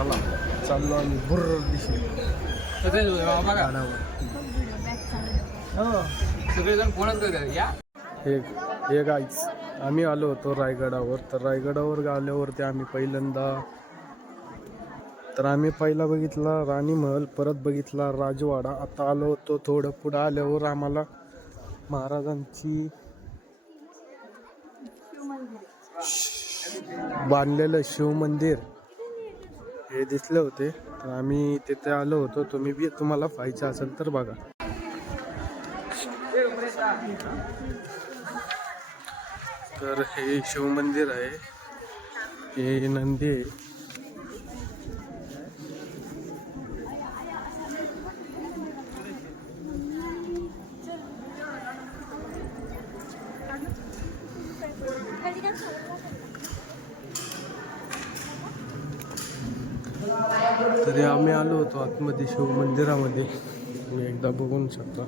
चला चाललो आम्ही बुर्र दिशे सगळेजण फोनच करतात या. हे गाईच आम्ही आलो होतो रायगडावर. तर रायगडावर आल्यावरती आम्ही पहिला बघितला राणी महल, परत बघितला राजवाडा. आता आलो होतो थोडं पुढं आल्यावर आम्हाला महाराजांची बांधलेलं शिवमंदिर हे दिसले होते. तर आम्ही तिथे आलो होतो. तुम्ही बी तुम्हाला पाहायचं असेल तर बघा. तर हे शिवमंदिर आहे, हे नंदी आहे. तरी आम्ही आलो होतो आतमध्ये शिवमंदिरामध्ये. तुम्ही एकदा बघून शकता.